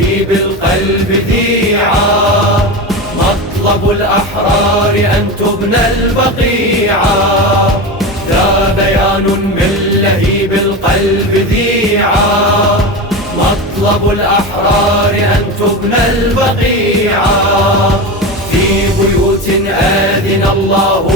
لهيب القلب ذيعا، مطلب الأحرار أن تبنى البقيعا. ذا بيان من لهيب القلب ذيعا، مطلب الأحرار أن تبنى البقيعا. في بيوت آذن الله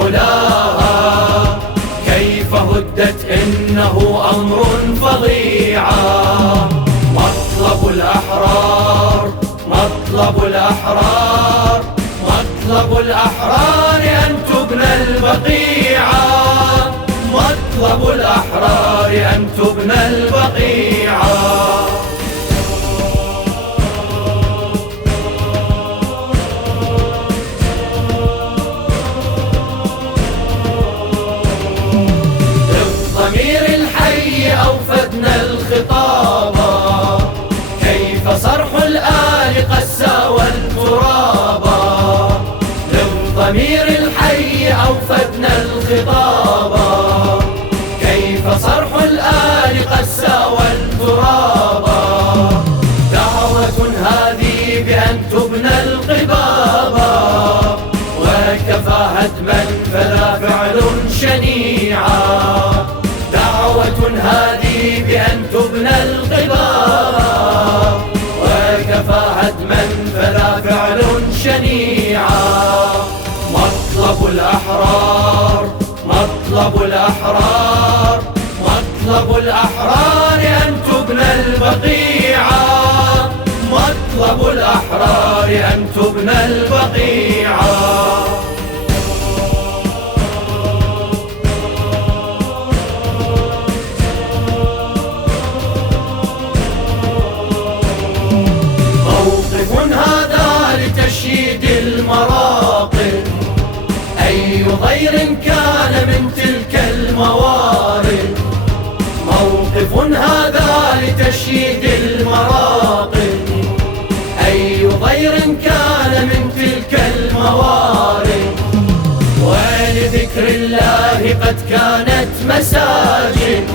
علاها، كيف هدت إنه أمر فظيعا. مطلب الأحرار، مطلب الأحرار، مطلب الأحرار أن تبنى البقيعا. مطلب الأحرار أن تبنى البقيعا. بالضمير الحي أوفدنا الخطابا، كيف صرح الآل قسى والترابا. بالضمير الحي أوفدنا الخطابا، كيف صرح الآل قسى والترابا. دعوة هذه بأن تبنى القبابا، وكفى هدما فلا فعل شنيعا. دعوة هذه بأن تبنى القبابا، وكفى هدما فلا فعل شنيعا. مطلب الأحرار، مطلب الأحرار، مطلب الأحرار أن تبنى البقيعا. مطلب الأحرار أن تبنى البقيعا. موقف هذا لتشييد المراقد، أي ضير كان من تلك الموارد. موقف هذا لتشييد المراقد، أي ضير كان من تلك الموارد. ولذكر الله قد كانت مساجد،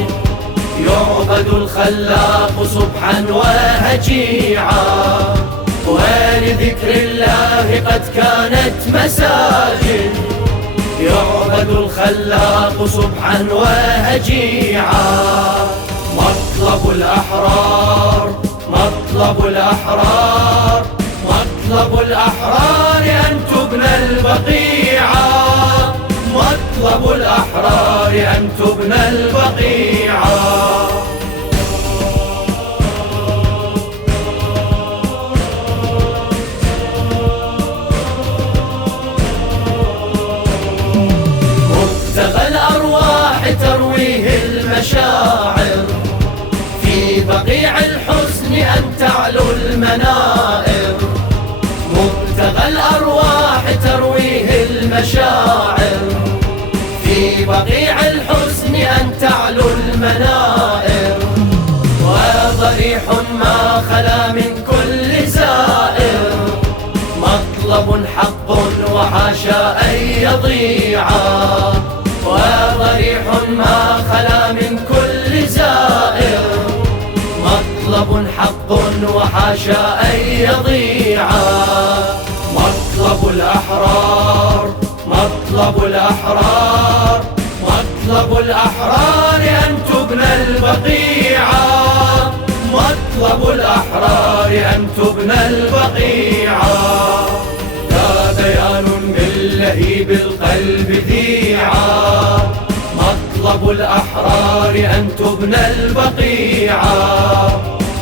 يعبد الخلاق صبحا وهجيعا. ولذكر الله قد كانت مساجد، يعبد الخلاق صبحا وهجيعا. مطلب الأحرار، مطلب الأحرار، مطلب الأحرار أن تبنى البقيعا. مطلب الأحرار أن تبنى البقيعا. مبتغى الأرواح ترويه المشاعر، في بقيع الحسن أن تعلو المنائر. مبتغى الأرواح ترويه المشاعر، في بقيع الحسن أن تعلو المنائر. وضريح ما خلا من كل زائر، مطلب حق وحاشا أن يضيعا. وضريح ما خلا من كل زائر، مطلب حق وحاشا أن يضيعا. مطلب الأحرار، مطلب الأحرار، مطلب الأحرار أن تبنى البقيعا. مطلب الأحرار أن تبنى البقيعا. ذا بيان من لهيب القلب ذيعا، مطلب الأحرار أن تبنى البقيعا.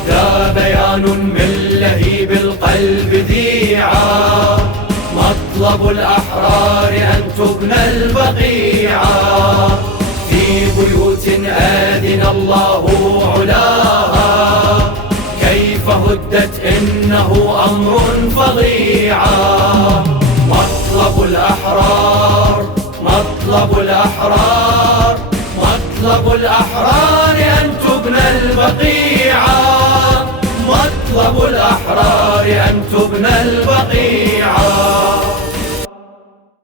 ذا بيان من لهيب القلب ذيعا، مطلب الأحرار أن تبنى البقيعا. في بيوت آذن الله علاها، كيف هدت إنه أمر فظيعا. مطلب الأحرار، مطلب الأحرار، مطلب الأحرار أن تبنى البقيعا. مطلب الأحرار أن تبنى البقيعا.